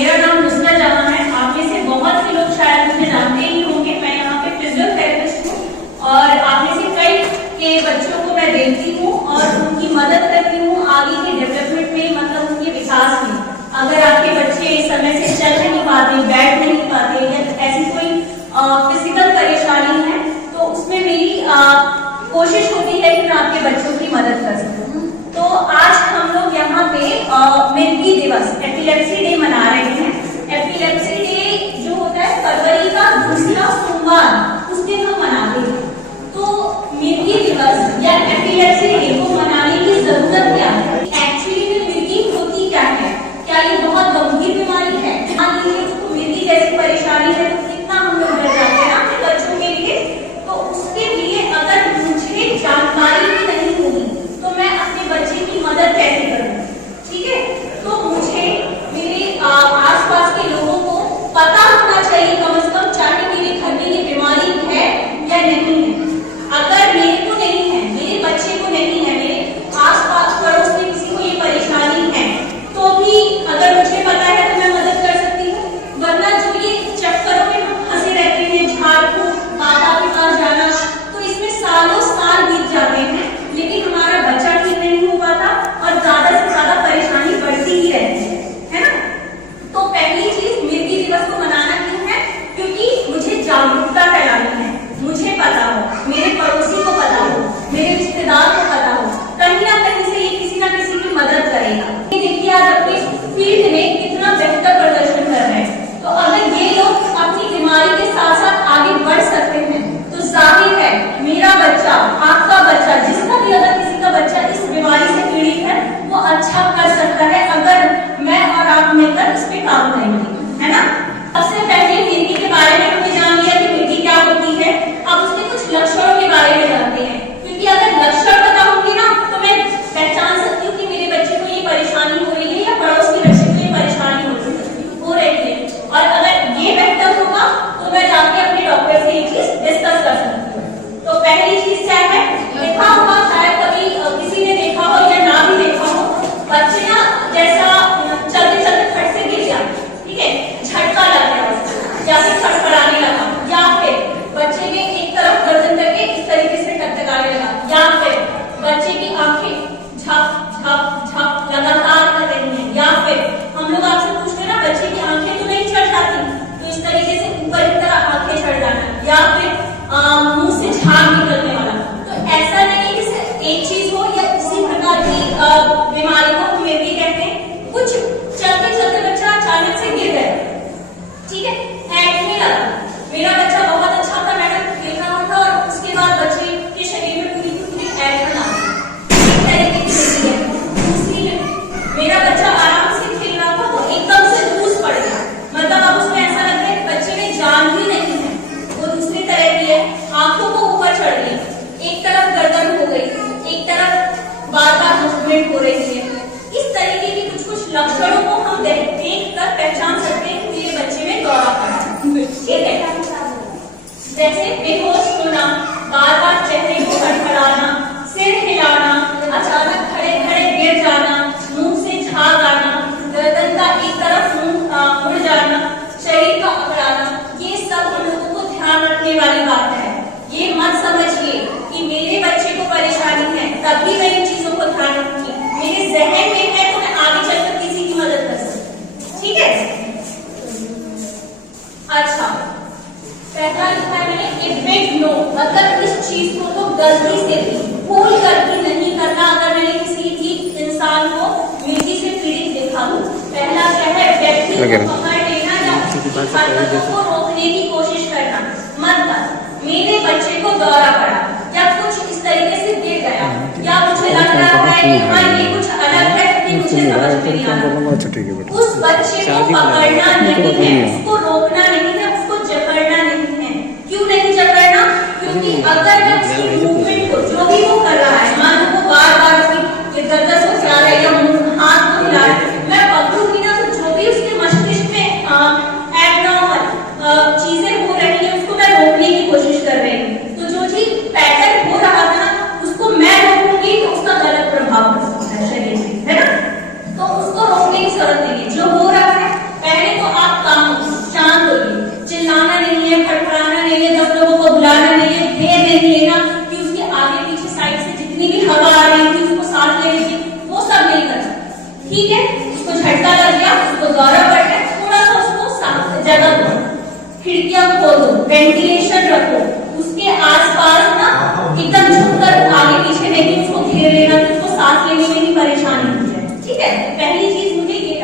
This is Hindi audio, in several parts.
मेरा नाम नुसरत जहां है। आप में से बहुत से लोग शायद मुझे जानते ही होंगे। मैं यहाँ पे फिजियोथेरेपिस्ट हूँ और आप में से कई के बच्चों को मैं देखती हूँ और उनकी मदद करती हूँ आगे के डेवलपमेंट में, मतलब उनके विकास में। अगर आपके बच्चे समय से चल नहीं पाते, बैठ नहीं पाते या ऐसी कोई फिजिकल परेशानी है तो उसमें मेरी कोशिश होती है कि मैं आपके बच्चों की मदद कर सकूं। तो आज हम लोग यहाँ पे मिर्गी दिवस, एपिलेप्सी डे मना रहे हैं। एपिलेप्सी डे जो होता है फरवरी का दूसरा सोमवार, उस दिन हम मनाते हैं। तो मिर्गी दिवस या एपिलेप्सी डे को मनाने की जरूरत क्या है? एक्चुअली में मिर्गी होती क्या है? क्या ये बहुत गंभीर बीमारी है? मान लीजिए उसको मिर्गी जैसी परेशानी है तो कितना हम लोग डर जाते हैं अपने बच्चों के लिए। तो उसके लिए अगर मुझे जानकारी भी नहीं होगी तो मैं अपने बच्चे की मदद कैसे करूं? ठीक है, तो मुझे मेरे आसपास के लोगों को पता होना चाहिए कम से कम, चाहे मेरे घर में ये बीमारी है या नहीं है। अगर मेरे को नहीं है, मेरे बच्चे को नहीं है, मेरे आसपास पड़ोस में किसी को ये परेशानी है तो भी अगर मुझे पता है तो मैं मदद कर सकती हूँ। वरना जो ये चक्करों में हम फंसे रहते हैं, झाड़-फूक, बाबा के पास जाना, तो इसमें सालों साल बीत जाते हैं लेकिन हमारा बच्चा ठीक नहीं हो पाता और ज्यादा से ज्यादा परेशानी बढ़ती ही रहती है ना। तो पहली चीज मिर्गी दिवस को मनाना क्यों है? क्योंकि मुझे जागरूकता फैलानी है। मुझे पता हो, मेरे पड़ोसी को पता हो, मेरे रिश्तेदार को पता हो, कहीं ना कहीं से ये किसी ना किसी की मदद करेगा। देखिए आज अपने फील्ड में कितना बेहतर प्रदर्शन कर रहे हैं। तो अगर ये लोग अपनी बीमारी के साथ साथ आगे बढ़ सकते हैं तो जाहिर है मेरा बच्चा, आपका बच्चा, जिसका भी अगर किसी का बच्चा इस बीमारी से पीड़ित है वो अच्छा कर सकता है अगर मैं और आप मिलकर इस पे काम करेंगे, है ना। सबसे पहले मिर्गी के बारे में हमने जान लिया कि मिर्गी क्या होती है। अब उसके कुछ लक्षणों के बारे में जानते हैं, क्योंकि अगर लक्षण पता होंगे ना तो मैं पहचान सकती हूँ कि मेरे बच्चे को ये परेशानी हो रही है या पड़ोस के बच्चे को ये परेशानी हो रही है। और अगर ये बेहतर होगा तो मैं जाके अपने डॉक्टर से ये चीज डिस्कस कर सकती हूँ। तो पहली चीज क्या है? देखा होगा शायद कभी किसी ने देखा हो या ना भी देखा हो, बच्चे ना जैसा चलते चलते फट से गिर जाए, ठीक है, झटका लग गया या फिर फटफड़ाने लगा, या फिर बच्चे ने एक तरफ गर्दन करके इस तरीके से टकटकाने लगा, या फिर बच्चे की आंखें झप झप झप लगातार कर रही हैं, या फिर हम लोग आपसे पूछते हैं ना बच्चे की आंखें तो नहीं चढ़ जाती, तो इस तरीके से ऊपर की तरह आंखें चढ़ जाना, या फिर मुंह से झाग निकलने वाला। तो ऐसा नहीं है कि सिर्फ एक चीज हो या उसी प्रकार की बीमारी को हम मिर्गी कहते हैं। कुछ चलते चलते बच्चा अचानक से गिर गया, ठीक है, नहीं लगा, मेरा बच्चा बहुत अच्छा था, मैडम खेल रहा था और उसके बाद बच्चे के शरीर में पूरी की पूरी ऐड बना एक तरीके की मिर्गी है। दूसरी में मेरा बच्चा आराम से खेल रहा था तो एकदम से रूस पड़ गया, मतलब अब उसमें ऐसा लग रहा है बच्चे में जान ही नहीं है, वो दूसरी तरह की है, आंखों को ऊपर चढ़ गई, एक तरफ गर्दन हो गई, एक तरफ बार बार मूवमेंट हो रही है। इस तरीके के कुछ कुछ लक्षणों को हम देख कर पहचान सकते हैं कि मेरे बच्चे में दौरा पड़ा, ठीक है। जैसे बेहोश होना, बार बार चेहरे को फड़फड़ाना, सिर हिलाना, अचानक खड़े खड़े गिर जाना, मुंह से झाग आना, गर्दन का एक तरफ मुंह मुड़ जाना, शरीर का अकड़ाना, ये सब हम लोगों को ध्यान रखने वाली बात है। ये मत समझिए कि मेरे बच्चे को परेशानी है तभी मैं इन चीजों को ध्यान रखूंगी, मेरे जहन में है तो मैं आगे चलकर किसी की मदद कर सकती, ठीक है। अच्छा, पहला लिखा है मैंने ए बिग नो, मतलब इस चीज को तो गलती से भी भूल कर भी नहीं करना अगर मैंने किसी भी इंसान को मिर्गी से पीड़ित देखा हो। पहला क्या है? व्यक्ति को पकड़ लेना या हरकतों को रोकने की कोशिश करना। मतलब मेरे बच्चे को दौरा पड़ा या कुछ इस तरीके से गिर गया या मुझे लग रहा है कि हाँ ये कुछ अलग है लेकिन मुझे समझ में नहीं आ रहा, उस बच्चे को पकड़ना नहीं है, उसको रोकना नहीं है, उसको जकड़ना नहीं है। क्यों नहीं जकड़ना? क्योंकि अगर मैं उसकी मूवमेंट को, जो भी वो कर रहा है, मान लो वो बार बार उसकी गर्दन को हिला रहा है या हाथ को हिला रहा है, मैं पकड़ूंगी ना तो जो भी उसके मस्तिष्क में एबनॉर्मल चीजें हो रही है उसको मैं रोकने की कोशिश कर रही हूँ। तो जो चीज पैटर्न हो रहा था उसको मैं रोकूंगी तो उसका गलत प्रभाव पड़ सकता है शरीर में, है ना। तो उसको रोकने की जरूरत नहीं है, जो हो रहा है पहले खिड़कियां खोलो, वेंटिलेशन रखो, उसके आसपास ना एकदम झुककर आगे पीछे नहीं उसको घेर लेना तो उसको सांस लेने में भी परेशानी हो जाए। ठीक है, पहली चीज मुझे ये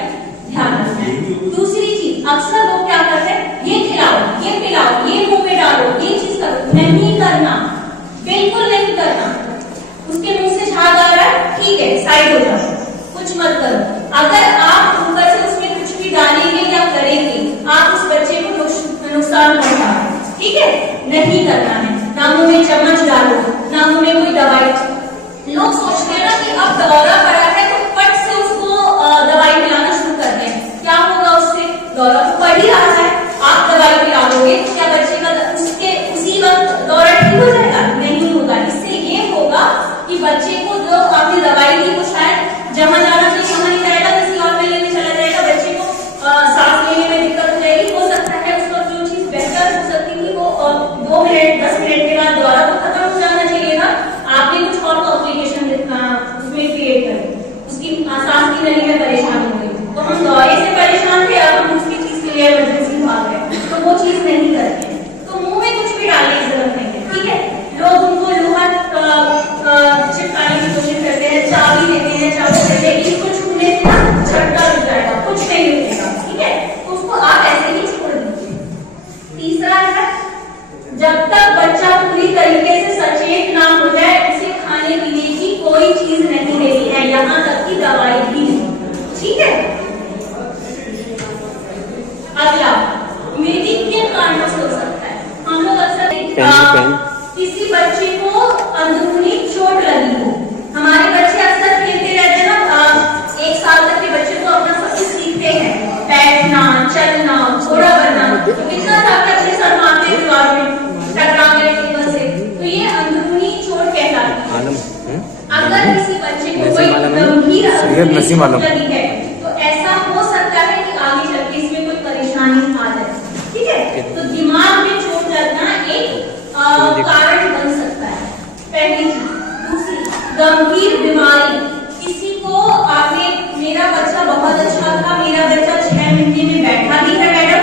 ध्यान रखना है। दूसरी चीज, अक्सर लोग क्या करते हैं, ये खिलाओ, ये पिलाओ, ये मुंह में डालो, ये चीज करो, नहीं करना, बिल्कुल नहीं करना। उसके मुंह से झाग आ रहा है, ठीक है, साइड हो जाओ, कुछ मत करो। अगर आप ऊपर से उसमें कुछ भी डालेंगे या करेंगे, आप उस बच्चे को नुकसान पहुंचा, ठीक है, नहीं करना है। ना मुंह में चम्मच डालो, ना मुंह में कोई दवाई। लोग सोचते हैं ना कि अब दौरा पड़ा है तो फट से उसको दवाई पिलाना शुरू करते हैं। क्या होगा उससे? दौरा तो पड़ ही रहा है, आप दवाई पिला दोगे, क्या बच्चे का उसके उसी वक्त दौरा ठीक हो जाएगा? नहीं होगा। इससे ये होगा कि बच्चे को जो आपने दवाई दी वो शायद जहां जाना चाहिए वहां नहीं जाएगा, किसी और में लेने चला जाएगा, बच्चे को सांस लेने में दिक्कत हो जाएगी। हो सकता है उसको जो चीज बेहतर हो सकती थी वो 2 मिनट 10 मिनट के बाद दौरा तो खत्म हो जाना चाहिए था, आपने कुछ और कॉम्प्लिकेशन उसमें क्रिएट कर, उसकी सांस की नली में परेशानी हो गई। तो हम दौरे से परेशान थे, अब हम उसकी चीज के लिए इमरजेंसी भाग गए, तो वो चीज नहीं करते। तो मुंह में कुछ भी डालने की जरूरत नहीं है, ठीक है। लोग उनको लोहा चिपकाने की कोशिश करते हैं, चाबी देते हैं, चाबी देते हैं, इसको छूने से ना झटका लग जाएगा, कुछ नहीं मिलेगा, ठीक है, उसको आप ऐसे ही छोड़ दीजिए। तीसरा है, जब तक बच्चा पूरी तरीके से सचेत ना हो जाए उसे खाने पीने की कोई चीज नहीं देनी है, यहाँ तक की दवाई भी नहीं, ठीक है। अगला, मृत्यु किन कारणों से हो सकता है? हम लोग अक्सर किसी बच्चे को अंदरूनी चोट लगी हो, हमारे बच्चे अक्सर खेलते रहते हैं ना, 1 साल तक के बच्चे को अपना सब कुछ सीखते हैं, बैठना, चलना, घोड़ा बनना, इतना ताकत से सर मारते हैं दीवार में, टकरा गए टेबल से, तो ये अंदरूनी चोट कहलाती है। अगर किसी बच्चे को कोई गंभीर चोट लगी है तो ऐसा हो सकता है कि आगे चल के इसमें कोई परेशानी आ जाए, ठीक है। तो दिमाग में चोट लगना एक कारण बन सकता है, पहली चीज। दूसरी, गंभीर बीमारी, किसी को आपने, मेरा बच्चा बहुत अच्छा था, मेरा बच्चा 6 महीने में बैठा भी है मैडम,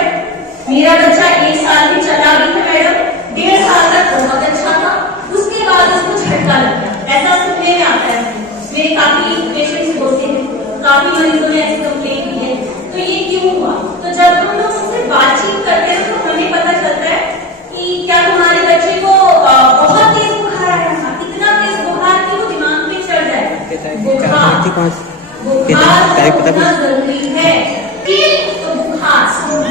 मेरा बच्चा 1 साल में चला भी है मैडम, 1.5 साल तक बहुत अच्छा था, उसके बाद उसको झटका लग गया, ऐसा सुनने में आता है। मेरे काफी पेशेंट्स होते हैं, काफी मरीजों ने ऐसी कंप्लेन की है। तो ये क्यों हुआ? तो जब हम लोग उससे बातचीत करते हैं तो हमें पता चलता है कि क्या तुम्हारे बच्चे को बहुत तेज बुखार आया था, इतना तेज बुखार कि वो दिमाग पे चढ़ जाए। बुखार होना जरूरी है, तो बुखार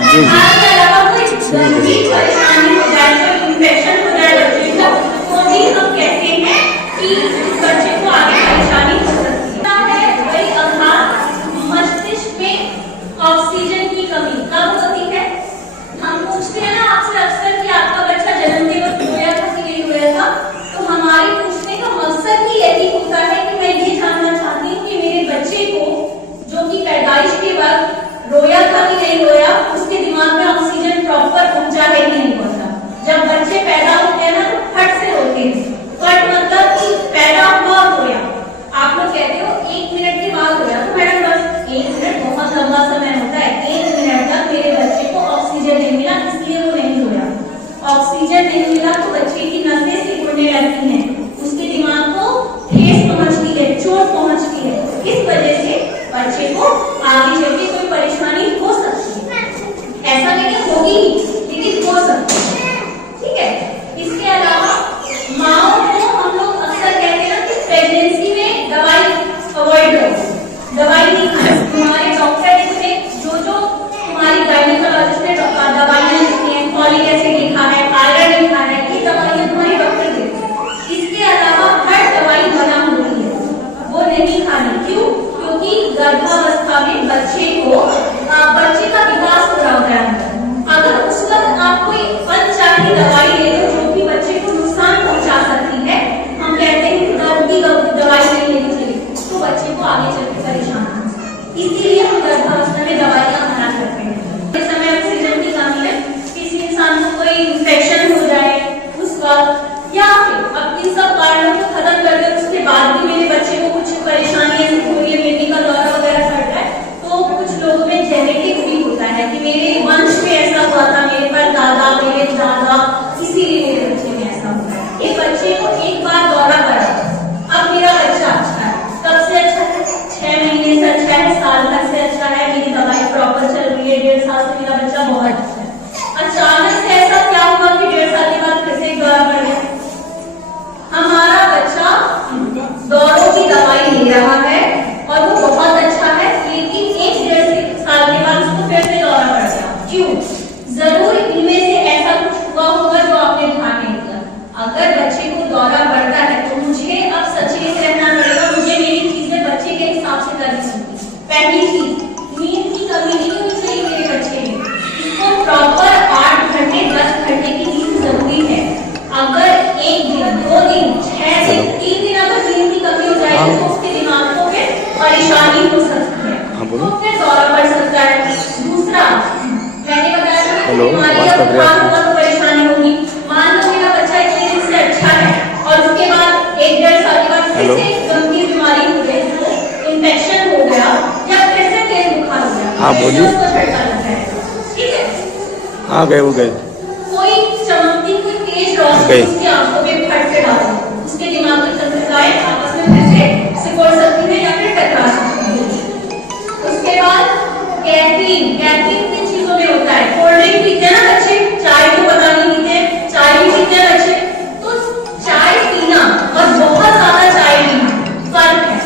के अलावा कोई गंभीर परेशानी हो जाए, कोई इन्फेक्शन हो जाए बच्चे को, तो भी हम कहते हैं कि बच्चे को आगे परेशानी हो सकती है। वही आघात, मस्तिष्क में ऑक्सीजन की कमी कब होती है? हम पूछते हैं ना आपसे अक्सर कि आपका बच्चा जन्म के वक्त रोया था कि नहीं रोया था, तो हमारे पूछने का मकसद ही यही होता है कि मैं ये जानना चाहती हूँ कि मेरे बच्चे को जो कि पैदाइश के वक्त रोया था कि नहीं रोया, उसके दिमाग में ऑक्सीजन प्रॉपर पहुंचा है कि नहीं पहुंचा। जब बच्चे पैदा होते हैं ना तो फट से रोते हैं, फट मतलब कि पैदा हुआ और रोया। आप लोग कहते हो 1 मिनट के बाद रोया, तो मैडम बस 1 मिनट बहुत लंबा समय होता है, 1 मिनट तक मेरे बच्चे को ऑक्सीजन नहीं मिला इसलिए वो नहीं रोया। ऑक्सीजन नहीं मिला तो बच्चे की नसें सिकुड़ने लगती हैं, उसके दिमाग को ठेस पहुंचती है, चोट पहुंचती है, इस वजह से बच्चे को आगे चल के कोई परेशानी हो सकती है। ऐसा नहीं होगी लेकिन हो सकती है, ठीक है। इसके अलावा माओ को हम लोग अक्सर कहते हैं कि प्रेगनेंसी में दवाई अवॉइड करो, दवाई नहीं खाओ। तुम्हारे डॉक्टर ने तुम्हें जो तुम्हारी गायनेकोलॉजिस्ट ने दवाइयां लिखी हैं, फॉलिक एसिड लिखा है, आयरन लिखा है, ये दवाइयां तुम्हारे डॉक्टर देते हैं। इसके अलावा हर दवाई मना होती है, वो नहीं खानी। क्यों? क्योंकि गर्भावस्था में बच्चे का विकास हो रहा होता है। अगर उस वक्त आप कोई अनचाही दवाई ले लो जो कि बच्चे को नुकसान पहुंचा सकती है, हम कहते हैं कि गर्भ की दवाई नहीं लेनी चाहिए, तो बच्चे को आगे चल के परेशान हो सकता है। इसीलिए हम गर्भावस्था में दवाइयां मना करते हैं। इस समय ऑक्सीजन की कमी है, किसी इंसान को कोई इन्फेक्शन हो जाए उस वक्त, या फिर अब इन सब कारणों को खत्म कर दे उसके बाद भी मेरे बच्चे को कुछ परेशानी हो रही है, बेटी का दौरा वगैरह चढ़ रहा है, तो कुछ लोगों में जेनेटिक भी होता है। है कि मेरे वंश में ऐसा हुआ था, मेरे परदादा, मेरे दादा, इसीलिए मेरे बच्चे में ऐसा हुआ है। एक बच्चे को एक बार दौरा पड़ा, अब मेरा बच्चा अच्छा है। कब से अच्छा है? 6 महीने से अच्छा है, साल भर से अच्छा है, मेरी दवाई प्रॉपर चल रही है, 1.5 साल से मेरा बच्चा बहुत अच्छा है। अचानक से ऐसा क्या हुआ कि 1.5 साल के बाद फिर से एक दौरा पड़ गया? हमारा बच्चा दौरों की दवाई ले रहा है और वो बहुत अच्छा है, लेकिन 1-1.5 साल के बाद उसको फिर से दौरा पड़ गया। क्यों? जरूर इनमें से ऐसा कुछ हुआ होगा जो आपने ध्यान नहीं दिया। अगर बच्चे को दौरा पड़ता है तो मुझे अब सचेत रहना पड़ेगा, मुझे मेरी चीजें बच्चे के हिसाब से करनी होगी। पहली चीज, नींद की कमी नहीं होनी चाहिए मेरे बच्चे में, इसको प्रॉपर 8 घंटे 10 घंटे की नींद जरूरी है। अगर 1 दिन 2 दिन 6 दिन 3 दिन अगर नींद की कमी हो जाएगी तो उसके दिमाग को फिर परेशानी हो सकती है, तो फिर दौरा पड़ सकता है। दूसरा, मैंने बताया था कि बीमारी अगर बुखार होगा तो परेशानी होगी। मान लो मेरा बच्चा इतने दिन से अच्छा है और उसके बाद 1-1.5 साल के बाद फिर से एक गंभीर बीमारी हो गई, इन्फेक्शन हो गया या फिर से तेज बुखार हो गया, बोलिए। उसको झटका लग जाएगा, ठीक है? हाँ गए, वो गए। कोई चमकती हुई तेज रोशनी उसकी आंखों में फट से डालो, उसके दिमाग की तंत्रिकाएं आपस में फिर से सिकुड़ सकती है या फिर टकरा सकती है। उसके बाद कैफीन, कैफीन किन चीजों में होता है? कोल्ड ड्रिंक पीते हैं ना बच्चे, चाय तो पता नहीं पीते, चाय भी पीते हैं बच्चे, तो चाय पीना और बहुत ज्यादा चाय पीना फर्क है।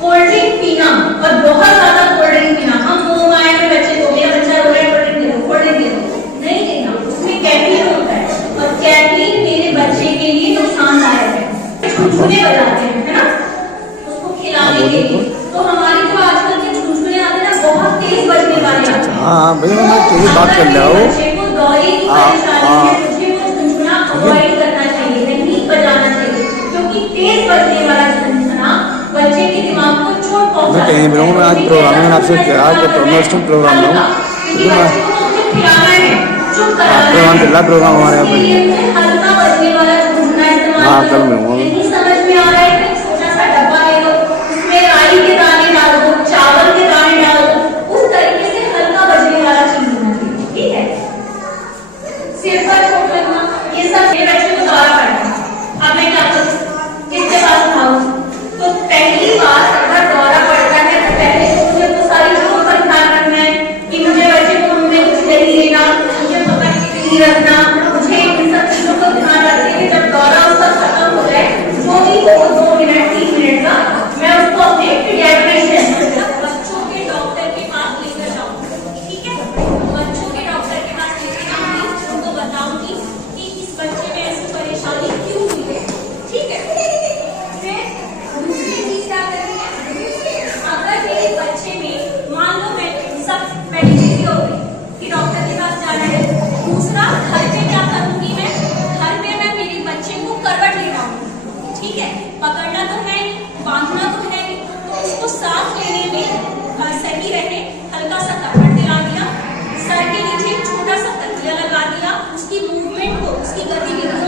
कोल्ड ड्रिंक पीना और बहुत ज्यादा कोल्ड ड्रिंक पीना, हम मुंह माए में बच्चे को, मेरा बच्चा रो रहा है कोल्ड ड्रिंक दे दो, कोल्ड ड्रिंक दे दो, नहीं देना, उसमें कैफीन होता है और कैफीन मेरे बच्चे के लिए नुकसानदायक है। छुनछुने बजाते हैं, है ना, उसको खिलाने के लिए, तो हमारी जो आजकल के छुनछुने आते हैं ना बहुत तेज बजने वाले आते हैं। हाँ भैया, मैं तेरी बात कर रहा हूँ। बच्चे को दौरे की परेशानी है, मुझे वो छुनछुना अवॉइड करना चाहिए, नहीं बजाना चाहिए, क्योंकि तेज बजने वाला छुनछुना बच्चे के दिमाग को चोट पहुंचा। मैं कहीं मिलूंगा, मैं आज प्रोग्राम में आपसे कहा कि प्रमोशन प्रोग्राम में हूँ, प्रोग्राम चल रहा, प्रोग्राम हमारे यहाँ पर। हल्का बजने वाला छुनछुना इस्तेमाल हाँ, कल मिलूंगा। नहीं समझ में आ रहा है तो एक छोटा सा डब्बा ले लो, उसमें राई के दाने डाल दो, चावल के दाने डाल दो, उस तरीके से हल्का बजने वाला चीज होना चाहिए, ठीक है? सिर पर चोट लगना, ये सब मेरे बच्चे को दौरा पड़ना। अब मैं क्या करूँ, किसके पास उठाऊं? तो पहली बात, अगर दौरा पड़ता है तो पहले तो मुझे वो सारी चीजों का ध्यान रखना है कि मुझे बच्चे को मुंह में कुछ नहीं देना, मुझे पकड़ के नहीं रखना, मुझे इन सब चीजों का ध्यान रखते हुए जब दौरा उसका खत्म हो जाए, जो भी हो 2 मिनट 3 मिनट का, मैं उसको अपने पीडियाट्रिशियन, बच्चों के डॉक्टर के पास लेकर जाऊंगी, ठीक है? बच्चों के डॉक्टर के पास लेकर जाऊंगी, उनको बताऊंगी कि इस बच्चे में ऐसी परेशानी क्यों हुई है, ठीक है? फिर दूसरी चीज क्या करनी है, अगर मेरे बच्चे में मान लो मैं सब मेडिसिन हो गई कि डॉक्टर के पास जाना है, दूसरा घर पे क्या करूंगी, मैं घर पे मैं मेरे बच्चे को करवट ले जाऊंगी, ठीक है? पकड़ना तो है नहीं, बांधना तो है नहीं, तो उसको सांस लेने में सही रहे, हल्का सा करवट दिला दिया, सर के नीचे एक छोटा सा तकिया लगा दिया, उसकी मूवमेंट को, उसकी गतिविधि